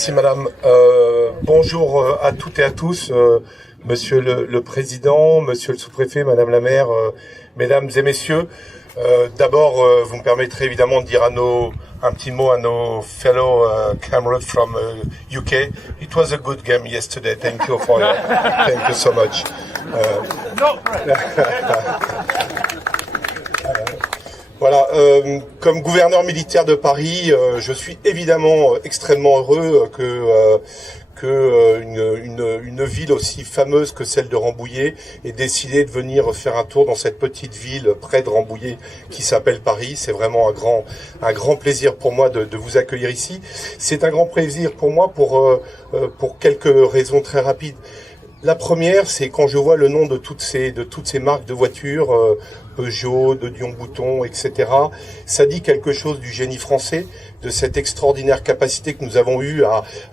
Merci madame. Bonjour à toutes et à tous, monsieur le président, monsieur le sous-préfet, madame la maire, mesdames et messieurs. D'abord, vous me permettrez évidemment de dire un petit mot à nos fellow camarades from UK. It was a good game yesterday. Thank you thank you so much. Voilà, comme gouverneur militaire de Paris, je suis évidemment extrêmement heureux que une ville aussi fameuse que celle de Rambouillet ait décidé de venir faire un tour dans cette petite ville près de Rambouillet qui s'appelle Paris. C'est vraiment un grand plaisir pour moi de vous accueillir ici. C'est un grand plaisir pour moi pour quelques raisons très rapides. La première, c'est quand je vois le nom de toutes ces marques de voitures, Peugeot, de Dion-Bouton, etc. Ça dit quelque chose du génie français, de cette extraordinaire capacité que nous avons eue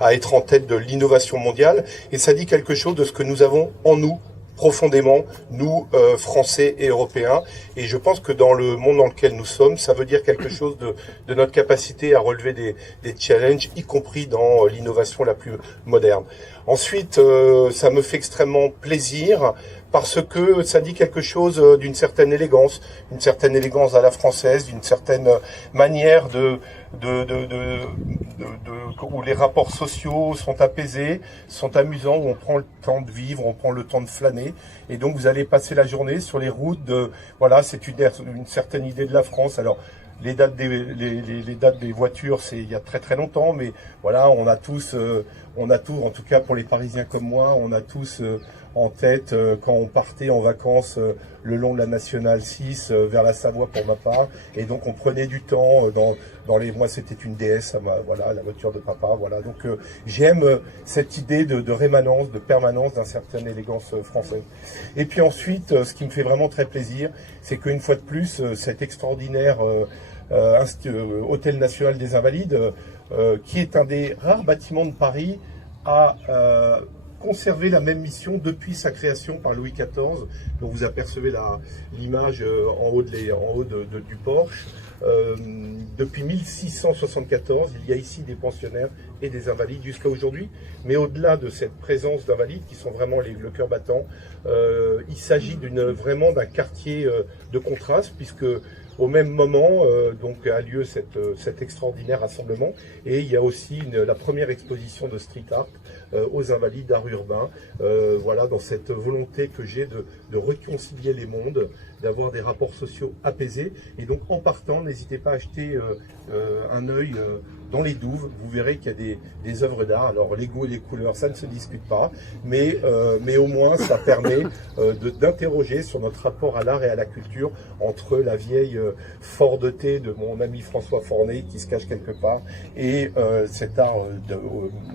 à être en tête de l'innovation mondiale, et ça dit quelque chose de ce que nous avons en nous, profondément, nous, Français et Européens. Et je pense que dans le monde dans lequel nous sommes, ça veut dire quelque chose de notre capacité à relever des challenges, y compris dans l'innovation la plus moderne. Ensuite, ça me fait extrêmement plaisir parce que ça dit quelque chose d'une certaine élégance à la française, d'une certaine manière où les rapports sociaux sont apaisés, sont amusants, où on prend le temps de vivre, on prend le temps de flâner. Et donc vous allez passer la journée sur les routes voilà, c'est une certaine idée de la France. Alors, les dates des voitures, c'est il y a très longtemps, mais voilà, on a tous, en tout cas pour les Parisiens comme moi, on a tous en tête quand on partait en vacances le long de la Nationale 6 vers la Savoie pour ma part, et donc on prenait du temps dans les mois, c'était une DS, voilà, la voiture de papa, voilà. Donc j'aime cette idée de rémanence, de permanence, d'une certaine élégance française. Et puis ensuite, ce qui me fait vraiment très plaisir, c'est qu'une fois de plus, cet extraordinaire Hôtel National des Invalides, qui est un des rares bâtiments de Paris à conserver la même mission depuis sa création par Louis XIV. Donc vous apercevez l'image en haut du porche. Depuis 1674, il y a ici des pensionnaires et des invalides jusqu'à aujourd'hui. Mais au-delà de cette présence d'invalides qui sont vraiment le cœur battant, il s'agit vraiment d'un quartier de contraste, puisque au même moment, donc a lieu cet extraordinaire rassemblement, et il y a aussi la première exposition de street art aux invalides d'art urbain. Voilà, dans cette volonté que j'ai de réconcilier les mondes, d'avoir des rapports sociaux apaisés. Et donc en partant, n'hésitez pas à acheter un œil dans les douves. Vous verrez qu'il y a des œuvres d'art. Alors les goûts et les couleurs, ça ne se discute pas, mais au moins ça permet d'interroger sur notre rapport à l'art et à la culture, entre la vieille Fordité de mon ami François Fornet qui se cache quelque part, et cet art,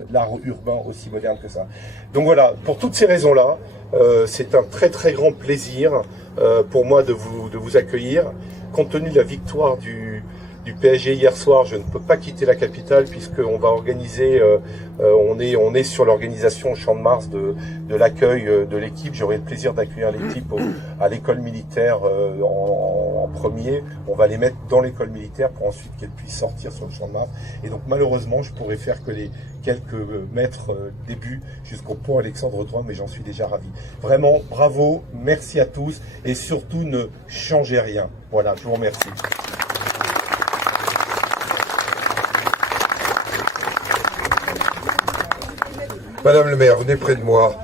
l'art urbain aussi moderne que ça. Donc voilà, pour toutes ces raisons-là, c'est un très grand plaisir pour moi de vous accueillir. Compte tenu de la victoire du PSG hier soir, je ne peux pas quitter la capitale, puisqu'on va organiser, on est sur l'organisation au Champ de Mars de l'accueil de l'équipe. J'aurai le plaisir d'accueillir l'équipe à l'école militaire en premier. On va les mettre dans l'école militaire pour ensuite qu'elles puissent sortir sur le Champ de Mars. Et donc malheureusement, je pourrais faire que les quelques mètres début jusqu'au pont Alexandre III, mais j'en suis déjà ravi. Vraiment, bravo, merci à tous, et surtout ne changez rien. Voilà, je vous remercie. Madame le maire, venez près de moi.